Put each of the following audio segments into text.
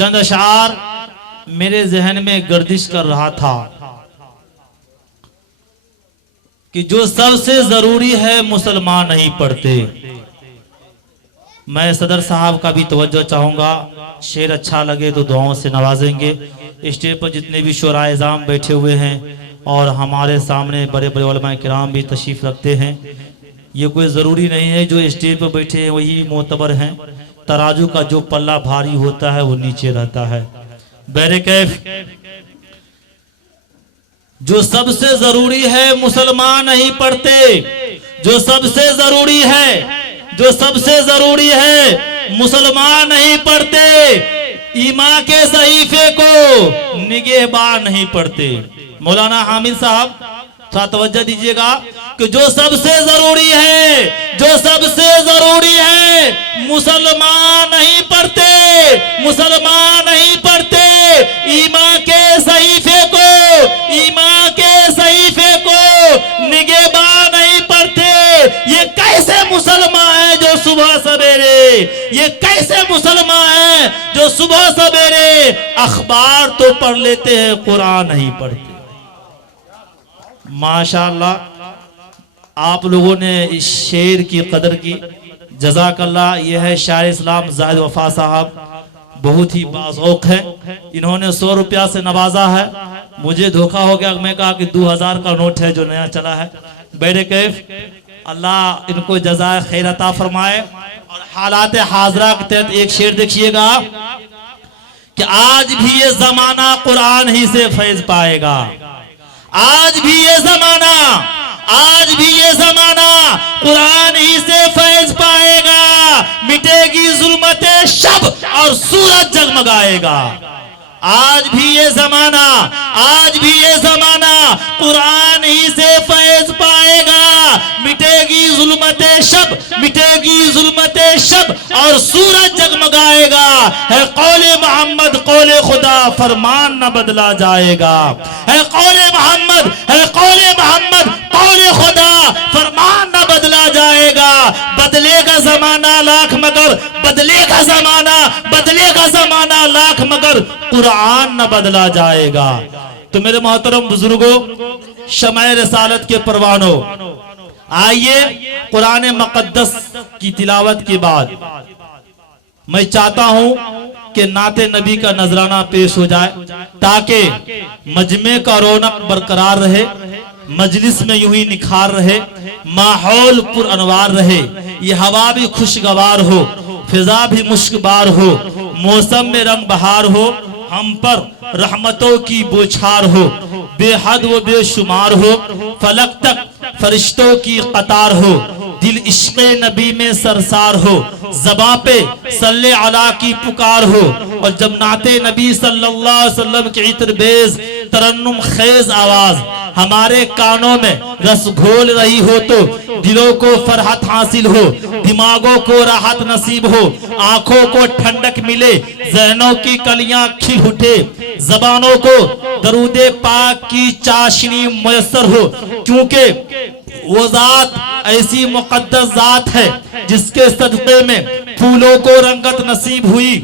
चंद अशार मेरे जहन में गर्दिश कर रहा था कि जो सबसे जरूरी है मुसलमान नहीं पढ़ते। मैं सदर साहब का भी तवज्जो चाहूंगा, शेर अच्छा लगे तो दुआओं से नवाजेंगे। स्टेज पर जितने भी शुरा-ए-इज़ाम बैठे हुए हैं और हमारे सामने बड़े बड़े उलमा किराम भी तशरीफ रखते हैं। ये कोई ज़रूरी नहीं है जो स्टेज पर बैठे हैं वही मोतबर हैं, तराजू का जो पल्ला भारी होता है वो नीचे रहता है। बैरकैफ जो सबसे जरूरी है मुसलमान नहीं पढ़ते, जो सबसे जरूरी है, जो सबसे जरूरी है मुसलमान नहीं पढ़ते। ईमान के सहीफे को निगहबान नहीं पढ़ते। मौलाना हामिद साहब थोड़ा तवज्जो दीजिएगा कि जो सबसे जरूरी है, जो सबसे जरूरी है मुसलमान नहीं पढ़ते, मुसलमान नहीं पढ़ते। ईमान के सहीफे को, ईमान के सहीफे को निगहबान नहीं पढ़ते। ये कैसे मुसलमान है जो सुबह सवेरे, ये कैसे मुसलमान है जो सुबह सवेरे अखबार तो पढ़ लेते हैं, कुरान नहीं पढ़ते। माशाअल्लाह आप लोगों ने इस शेर की कदर की, जज़ाकल्लाह। यह है शायर इस्लाम ज़ाहिद वफा साहब, बहुत ही बाज़ौक़ है। इन्होंने 100 रुपया से नवाजा है। मुझे धोखा हो गया, मैं कहा कि 2000 का नोट है जो नया चला है। बैरकैफ अल्लाह इनको जज़ाए खैर अता फरमाए। और हालात हाजरा के तहत एक शेर देखिएगा कि आज भी ये जमाना कुरान ही से फैज पाएगा। आज भी ये जमाना, आज भी ये जमाना कुरान ही से फैज पाएगा। मिटेगी जुल्मते शब और सूरज जगमगाएगा। आज भी ये जमाना, आज भी ये जमाना कुरान ही से फैज पाएगा। मिटेगी जुल्मते शब, मिटेगी जुल्मते शब और सूरज जगमगाएगा। है कौले मोहम्मद कौले खुदा, फरमान न बदला जाएगा। है कौले मोहम्मद, है कौले मोहम्मद कौले खुदा, फरमान न बदला जाएगा। बदलेगा जमाना लाख मगर, बदलेगा जमाना, बदलेगा जमाना लाख मगर कुरान न बदला जाएगा। तो मेरे मोहतरम बुजुर्गों, शमाए रिसालत के परवानों, आइए कुरान मुक़द्दस की तिलावत के बाद मैं चाहता हूं कि नाते नबी का नजराना पेश हो जाए ताकि मजमे का रौनक बरकरार रहे, मजलिस में यूं ही निखार रहे, माहौल पुरअनवार रहे, ये हवा भी खुशगवार हो, फिजा भी मुश्कबार हो, मौसम में रंग बहार हो, हम पर रहमतों की बौछार हो, बेहद व बेशुमार हो, फलक तक फरिश्तों की कतार हो, दिल इश्क़े नबी में सरसार हो, ज़बां पे सल्ले अला की पुकार हो। और जब नाते नबी सल्लल्लाहु अलैहि वसल्लम की इतरबेज तरन्नुम खेज आवाज हमारे कानों में रस घोल रही हो तो दिलों को फरहत हासिल हो, दिमागों को राहत नसीब हो, आंखों को ठंडक मिले, ज़हनों की कलियां खिल उठे, ज़बानों को दरूदे पाक की चाशनी मुयस्सर हो। क्योंकि वो जात ऐसी मुक़द्दस जात है जिसके सदक़े में फूलों को रंगत नसीब हुई,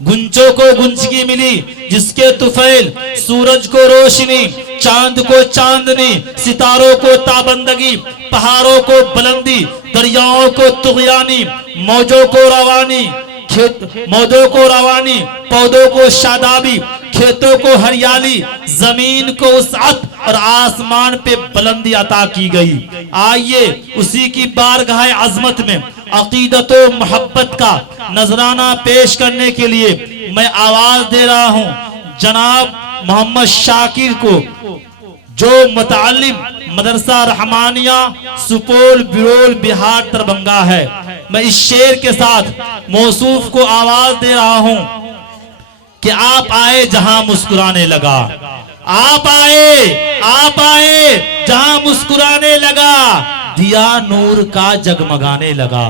गुंजों को गुंजगी मिली, जिसके तुफैल सूरज को रोशनी, चांद को चांदनी, सितारों को ताबंदगी, पहाड़ों को बुलंदी, दरियाओं को तुग़यानी, मौजों को रवानी, मौजों को रवानी, पौधों को शादाबी, खेतों को हरियाली, जमीन को वसअत और आसमान पे बुलंदी अता की गई। आइए उसी की बारगाह अज़मत में अकीदत व मोहब्बत का नजराना पेश करने के लिए मैं आवाज दे रहा हूं जनाब मोहम्मद शाकिर को, जो मुतअल्लिम मदरसा रहमानिया सुपौल बिरोल बिहार दरभंगा है। मैं इस शेर के साथ मौसूफ को आवाज दे रहा हूं कि आप आए जहां मुस्कुराने लगा, आप आए जहां मुस्कुराने लगा, दिया नूर का जगमगाने लगा।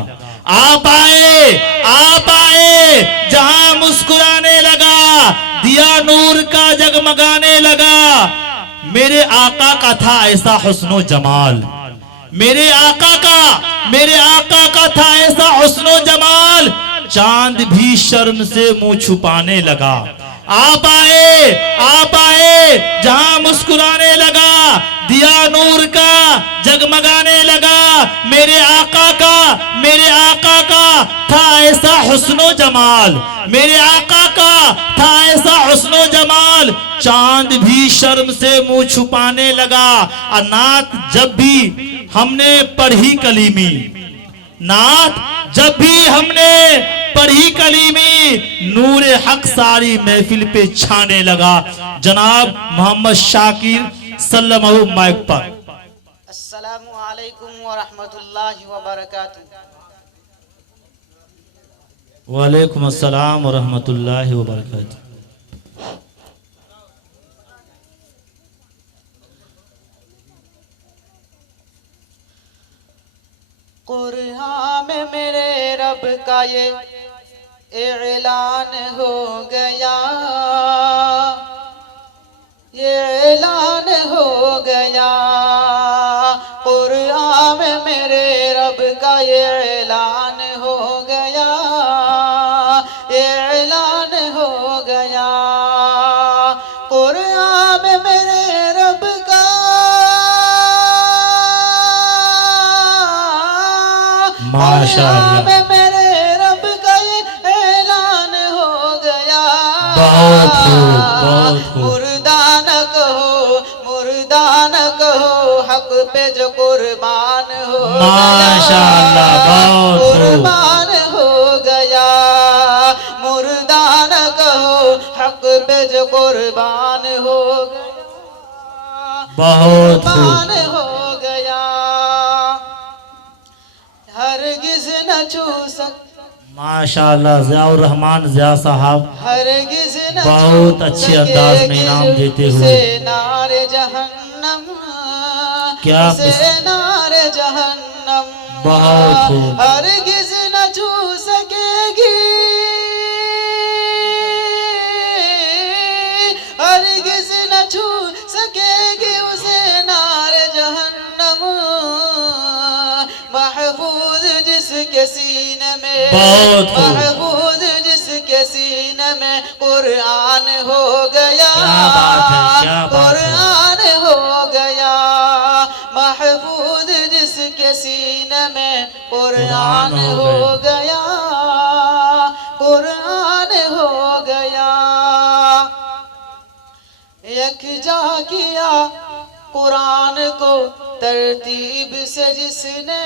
आप आए जहां मुस्कुराने लगा, दिया नूर का जगमगाने लगा। मेरे आका का था ऐसा हुस्नो जमाल, मेरे आका का था ऐसा हुस्नो जमाल चांद भी शर्म से मुंह छुपाने लगा। आप आए जहां मुस्कुराने लगा, दिया नूर का जगमगाने लगा। मेरे आका का था ऐसा हुस्नो जमाल, मेरे आका का था ऐसा हुस्नो जमाल, चांद भी शर्म से मुंह छुपाने लगा। नात जब भी हमने पढ़ी कलीमी, नात जब भी हमने पढ़ी कलीमी, नूर हक सारी महफिल पे छाने लगा। जनाब मोहम्मद शाकिर सल्लल्लाहु माइक पर। अस्सलामु अलैकुम व रहमतुल्लाहि व बरकातुहू। वालेकुम अस्सलाम व रहमतुल्लाहि व बरकातुहू। कुरान में मेरे रब का ये ऐलान हो गया, ये ऐलान हो गया। कुरान में मेरे रब का ये ऐलान हो गया, ये ऐलान हो गया। कुरान में मेरे रब का माशाअल्लाह, में मेरे रब का ये ऐलान हो गया। बहुत खूब, बहुत खूब। मुर्दा न कहो हक पे जो कुर्बान हो माशाअल्लाह, बहुत खूब। कुर्बान हो गया। मुर्दा न कहो हक पे जो कुर्बान हो गया, बहुत कुर्बान हो गया। हरगिज़ न छू सक माशाअल्लाह। ज़ियाउर रहमान ज़िया साहब हरगिज़ न बहुत अच्छे अंदाज में इनाम देते हुए, नारे जहन्नम, क्या नारे जहन्नम, बहुत खूब। हरगिज़ न छू सकेगी, हरगिज़ न छू सकेगी उसे नारे जहन्नम। महफूज जिसके सीने में, बहुत खूब। महफूज जिसके सीने में कुरान हो गया, क्या बात है, क्या बात है। कुरान हो गया। महफूज जिसके सीने में कुरान हो गया, कुरान हो गया। यकजा किया कुरान को तरतीब से जिसने,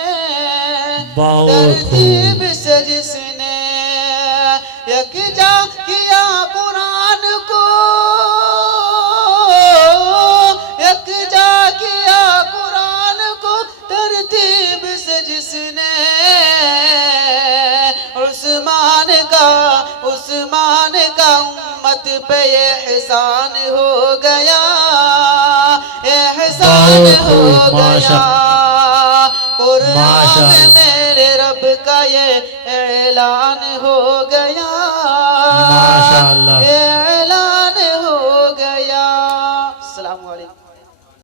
तरतीब से जिसने यकजा किया कुरान को, यकजा किया कुरान को तरतीब से जिसने। उस्मान का उम्मत पे एहसान हो गया, एहसान हो गया। कुरान में मेरे रब का ये ऐलान हो गया, माशाअल्लाह।